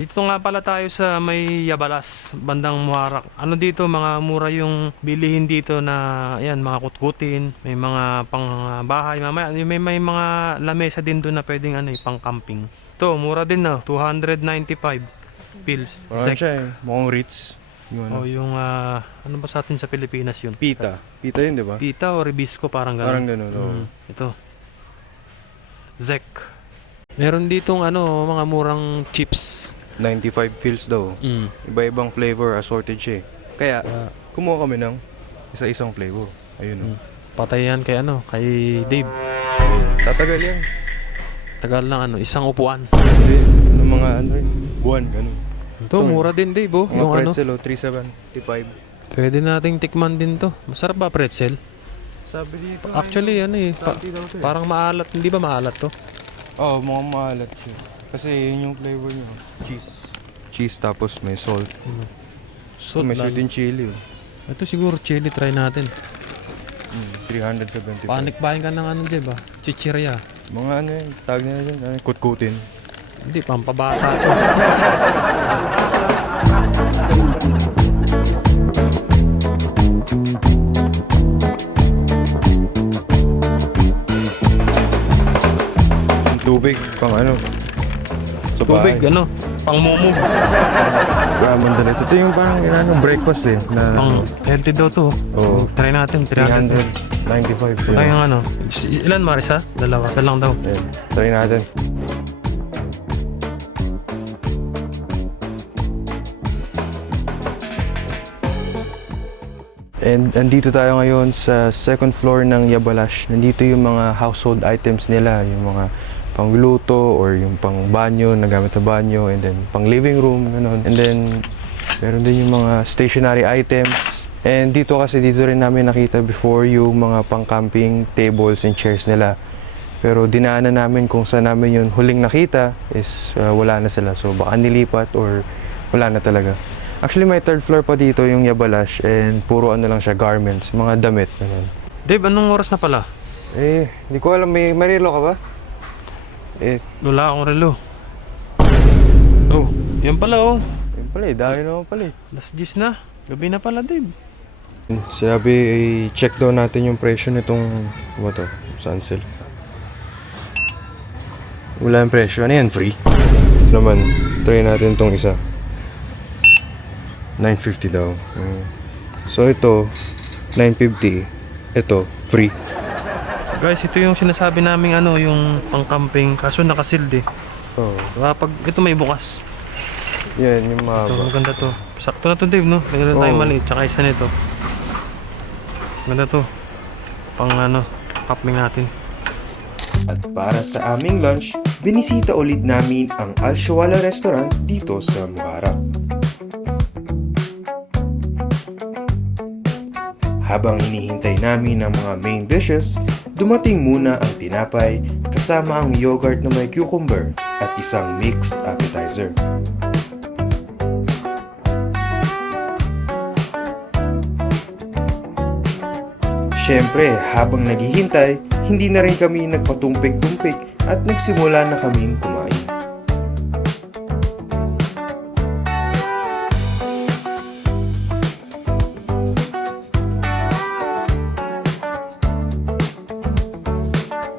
Dito nga pala tayo sa may Yabalas, bandang Muharraq. Ano dito, mga mura yung bilihin dito na, ayan, mga kutkutin, may mga pang bahay, mamaya, may mga lamesa din doon na pwedeng ano, pang camping. Ito, mura din na, 295 pills. Parang siya eh, mukhang Ritz. Yung ano, O yung, ano ba sa atin sa Pilipinas yun? pita. Pita yun, di ba? Pita o Ribisco, parang gano'n. Parang ganun, oo. Ito. Zek. Meron ditong ano, mga murang chips. 95 feels daw. Iba-ibang flavor, assorted siya eh. Kaya, kumuha kami ng isa-isang flavor. Ayun o. Patay yan kay ano, kay Dave. Tatagal yan. Tagal lang ano, isang upuan. Hindi, ng mga ano eh, buwan, ganun. Ito, mura din Dave oh. Mga Yung ano, pretzel o, 375. pwede nating tikman din to. Masarap ba pretzel? Sabi dito. Actually ano eh, parang maalat. Hindi ba maalat to? Oo, mukhang maalat siya. Kasi yun yung flavor niya. Cheese. Cheese tapos may salt. Salt May lang. sweet and chili. Oh. Ito siguro chili, try natin. 375. Panik buying ka ng ano Dave ah, chichirya. Mga ano yun, tawag nila dyan, kutkutin. Hindi, pampabata to. Tubig, pang ano. Sa Tubig, bahay. ano, pang mumug. Ramen din. Ito yung parang ano, breakfast eh. Na Pang healthy daw to. Oo. Try natin, 300. 395. Ay, yung ano, ilan Marisa? Dalawa, ito lang daw. Ayan, try natin. And andito tayo ngayon sa second floor ng Yabalash. Nandito yung mga household items nila, yung mga pangluto or yung pang banyo, nagamit na banyo, and then pang living room, ganun. And then meron din yung mga stationary items. And dito kasi dito rin namin nakita before yung mga pang camping tables and chairs nila. Pero dinaanan namin kung saan namin yung huling nakita is wala na sila. So baka nilipat or wala na talaga. Actually may third floor pa dito yung Yabalash and puro ano lang siya, garments, mga damit. Ganun. Dave, anong oras na pala? Eh, hindi ko alam, may relo ka ba? Eh, Wala akong relo. Oh, yan pala oh. yun pala eh, dahil naman pala eh. Last gis na. Gabi na pala, Dave. Sabi, check daw natin yung presyo nitong, ano to, Sunsilk. Wala yung presyo, ano yan, free? Naman, try natin tong isa. 950 daw. So ito, 950. Ito, free. Guys, ito yung sinasabi naming ano, yung pang-camping. Kaso nakasealed eh. Oh, Pag ito may bukas. yan, yung Ito, mahaba. maganda to. Sakto na to, Dave, no? Mayroon tayong Oo. maliit, tsaka isa nito. Maganda to. Pang ano, camping natin. At para sa aming lunch, binisita ulit namin ang Al Shawala Restaurant dito sa Muharraq. Habang hinihintay namin ang mga main dishes, dumating muna ang tinapay kasama ang yogurt na may cucumber at isang mixed appetizer. Siyempre, habang naghihintay, hindi na rin kami nagpatumpik-tumpik at nagsimula na kaming kumain.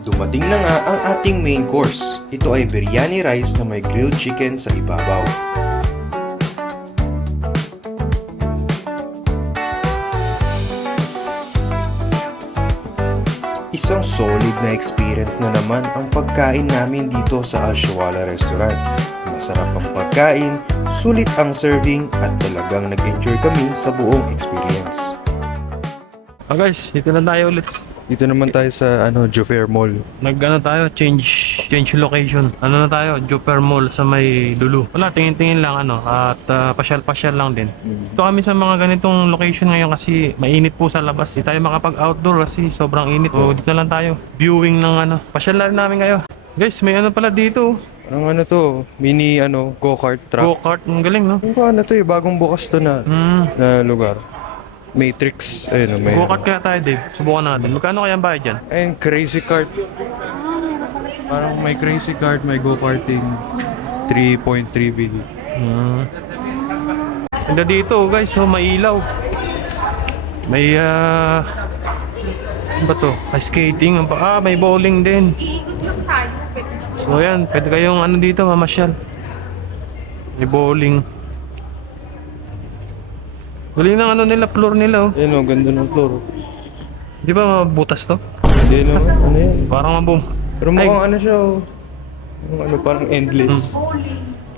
Dumating na nga ang ating main course. Ito ay biryani rice na may grilled chicken sa ibabaw. Isang solid na experience na naman ang pagkain namin dito sa Al Shawala Restaurant. Masarap ang pagkain, sulit ang serving at talagang nag-enjoy kami sa buong experience. Guys, dito na tayo ulit. Dito naman tayo sa ano, Jufair Mall. Nag-ano tayo, change location. Ano na tayo, Juper Mall sa may Dulu. Wala, tingin-tingin lang ano, at pasyal-pasyal lang din. Ito kami sa mga ganitong location ngayon kasi mainit po sa labas. Hindi tayo makapag-outdoor kasi sobrang init. So dito lang tayo, viewing ng ano. Pasyal lang namin kayo. Guys, may ano pala dito. Ang ano to, mini ano, go-kart truck. Go-kart, ang galing no? Yung ano to eh, bagong bukas to na, na lugar. Matrix, ayun, may Go-kart kaya tayo, Dave. Subukan natin. Magkano kaya ang bayad dyan? ayun, crazy kart. Parang may crazy kart, may go-karting. 3.3 billion. Ganda dito guys, so may ilaw. May ano ba to? May skating, may bowling din. So yan, pwede kayong ano dito mamasyal. May bowling. Galing ng ano nila, floor nila oh. Ayun oh, ganda ng floor. Di ba mabutas to? Hindi naman, ano yan? Parang mabum. Pero mukhang ano siya oh. Yung ano, parang endless.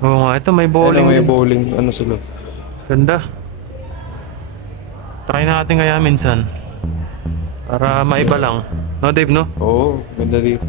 Oo nga, ito may Ayun bowling. oh, may din. bowling, ano sila. Ganda. Try natin kaya minsan. Para maiba lang. No Dave, no? Oo, ganda dito.